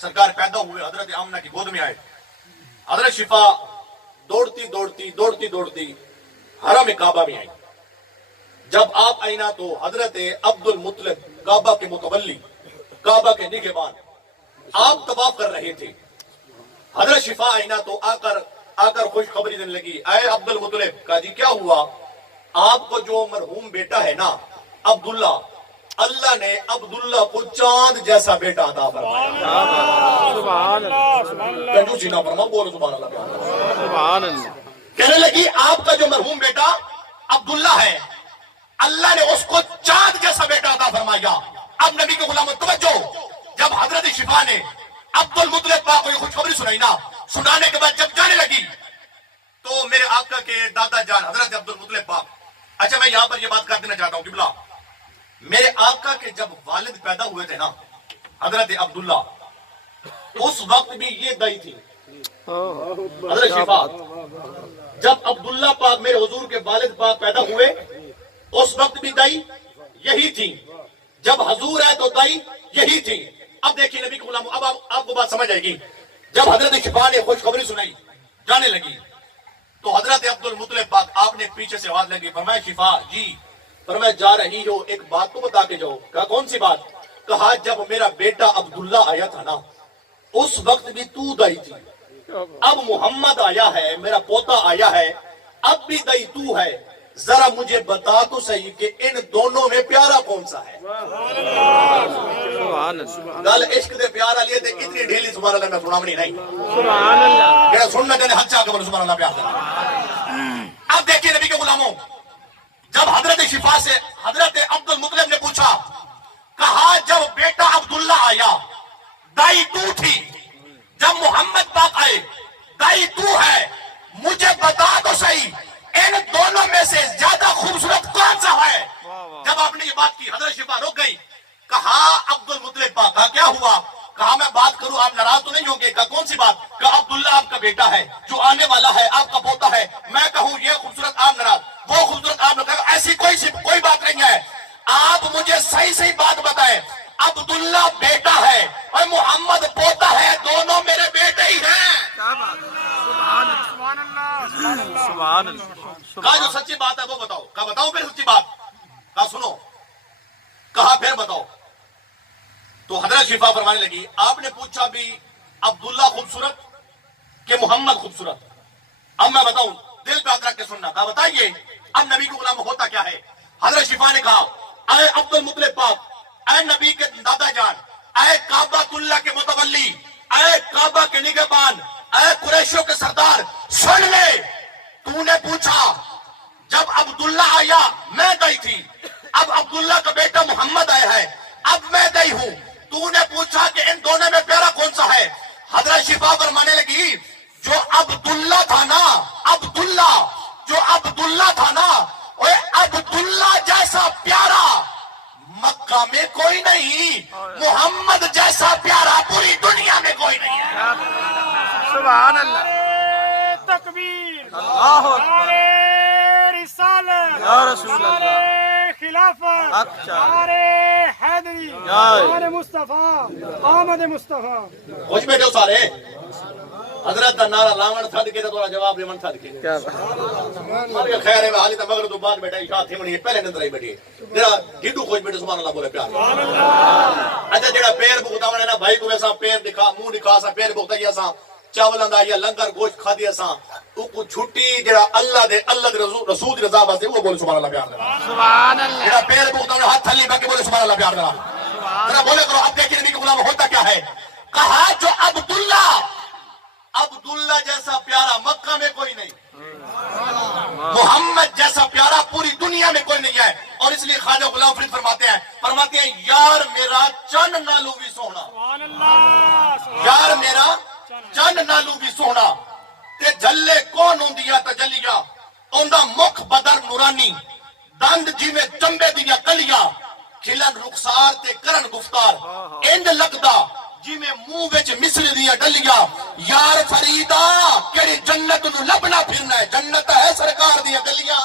سرکار پیدا ہوئے، حضرت آمنہ کی گود میں آئے. حضرت شفا دوڑتی دوڑتی دوڑتی دوڑتی حرم کعبہ میں آئی. جب آپ آئی نا تو حضرت عبد المطلب کعبہ کے متولی، کعبہ کے نگہبان، آپ طواف کر رہے تھے. حضرت شفا آئی نا تو آ کر خوشخبری دینے لگی. اے عبد المطلب، کہا جی کیا ہوا؟ آپ کو جو مرحوم بیٹا ہے نا عبداللہ، اللہ نے عبداللہ کو چاند جیسا بیٹا عطا فرمایا. سبحان اللہ، کنجوسی نہ فرما، بولو سبحان اللہ. سبحان اللہ. کہنے لگی آپ کا جو مرحوم بیٹا عبداللہ ہے، اللہ نے اس کو چاند جیسا بیٹا عطا فرمایا. اب نبی کے غلام توجہ، جب حضرت شفا نے عبد المطلب پاک کو یہ خوشخبری سنائی نا، سنانے کے بعد جب جانے لگی تو میرے آقا کے دادا جان حضرت عبد المطلب پاک، اچھا میں یہاں پر یہ بات کر دینا چاہتا ہوں قبلہ، میرے آقا کے جب والد پیدا ہوئے تھے نا حضرت عبداللہ، اس وقت بھی یہ دائی تھی حضرت شفا. جب عبداللہ پاک میرے حضور کے والد پاک پیدا ہوئے اس وقت بھی دائی یہی تھی. جب حضور ہے تو دائی یہی تھی. اب دیکھیے نبی کے غلام، اب آپ کو بات سمجھ آئے گی. جب حضرت شفا نے خوشخبری سنائی جانے لگی تو حضرت عبد المطلب پاک آپ نے پیچھے سے آواز لگی، فرمایا شفا جی، فرمایا جا رہی ہو ایک بات تو بتا کے جاؤ. کہا کون سی بات؟ کہا جب میرا بیٹا عبداللہ آیا تھا نا اس وقت بھی تو دائی تھی، اب محمد آیا ہے، میرا پوتا آیا ہے، اب بھی دائی تو ہے، ذرا مجھے بتا تو صحیح کہ ان دونوں میں پیارا کون سا ہے؟ سبحان اللہ، گل عشق دے پیارا لیے تے اتنی ڈھیلی سبحان اللہ میں سنامنی نہیں. سبحان اللہ. جڑا سننا چاہتے حد چاہ کے بولو سبحان اللہ پیار سے. اب دیکھیے نبی کے غلاموں، جب حضرت شفا سے حضرت عبد المطلب نے پوچھا، کہا جب بیٹا عبداللہ آیا دائی تو تھی، جب محمد پاک آئے دائی تو ہے، مجھے بتا تو صحیح ان دونوں میں سے زیادہ خوبصورت کون سا ہے؟ جب آپ نے یہ بات کی حضرت شفا رک گئی. کہا عبد المطلب پاک، کہا کیا ہوا؟ کہا میں بات کروں آپ ناراض تو نہیں ہوں گے؟ کہا کون سی بات؟ کہا عبداللہ آپ کا بیٹا ہے جو آنے والا ہے، آپ کا پوتا ہے، میں کہوں یہ خوبصورت آپ ناراض، وہ خوبصورت آپ ناراض. ایسی کوئی بات نہیں ہے. آپ مجھے صحیح بات بتائیں، عبداللہ بیٹا ہے اور محمد پوتا ہے، دونوں میرے بیٹے ہی ہیں. سبحان اللہ. کہا جو سچی بات ہے وہ بتاؤ. کہا بتاؤ پھر سچی بات. کہا سنو. کہا پھر بتاؤ. تو حضرت شفا فرمانے لگی، آپ نے پوچھا بھی عبداللہ خوبصورت کہ محمد خوبصورت؟ اب میں بتاؤں، دل پہ ہاتھ رکھ کے سننا. کہا بتائیے اب نبی کو غلام ہوتا کیا ہے؟ حضرت شفا نے کہا، اے عبد المطلب پاک، اے نبی کے دادا جان، اے کعبہ اللہ کے متولی، اے کعبہ کے نگہبان، اے قریشوں کے سردار، سن لے. تو نے پوچھا جب عبداللہ آیا میں دائی تھی، اب عبداللہ کا بیٹا محمد آیا ہے، اب میں دائی ہوں. تو نے پوچھا کہ ان دونوں میں پیارا کون سا ہے؟ حضرت شفا فرمانے لگی، جو عبداللہ تھا نا، عبداللہ تھا نا، اوے عبداللہ جیسا پیارا مکہ میں کوئی نہیں، محمد جیسا پیارا پوری دنیا میں کوئی نہیں ہے. سبحان اللہ. تکبیر، اللہ اکبر. نعرہ رسالت، یا رسول اللہ. نعرہ خلافت، اچھا. نعرہ حیدری، جائے. نعرہ مصطفیٰ، آمد مصطفیٰ. خوش بیٹھے ہو سارے. حضرت دا نعرہ لاون تھد کے تو جواب دیون تھد کے. کیا مر خیر ہے حالی تا مگر تو بعد بیٹھا عشاء تھی منی پہلے نظر آئی بیٹھی. جڑا جدو خوش بیٹھے سبحان اللہ بولے پیار. اچھا جڑا پیر بھگتاون ہے نا بھائی کو ایسا پیر دکھا منہ دکھا سا پیر بھگتائی اساں چاول دا یا لنگر گوشت کھا دی اساں او کو چھٹی جڑا اللہ دے رسول دی رضا واسطے وہ بولے سبحان اللہ پیار. سبحان اللہ. جڑا پیر بھگتاون ہاتھ تھلی بہ کے بولے سبحان اللہ پیار. ذرا بولے کرو اب دیکھیں نبی کے غلام ہوتا کیا ہے. کہا جو عبداللہ جیسا پیارا مکہ میں کوئی نہیں، محمد جیسا پیارا پوری دنیا میں کوئی نہیں ہے. اور اس لیے خواجہ غلام فرید فرماتے ہیں یار میرا چن نالو بھی سونا، سبحان اللہ. یار میرا چن نالو بھی سونا تے جلے کون ہوندیا تجلیہ اوندا مکھ بدر نورانی دند جیویں چمبے دیاں کلیاں کھلن رخسار تے کرن گفتار انج لگدا جی میں منہ وچ مصر دیا ڈلیا. یار فریدا کیڑی جنت نو لبنا پھرنا ہے، جنت ہے سرکار دیا گلیاں.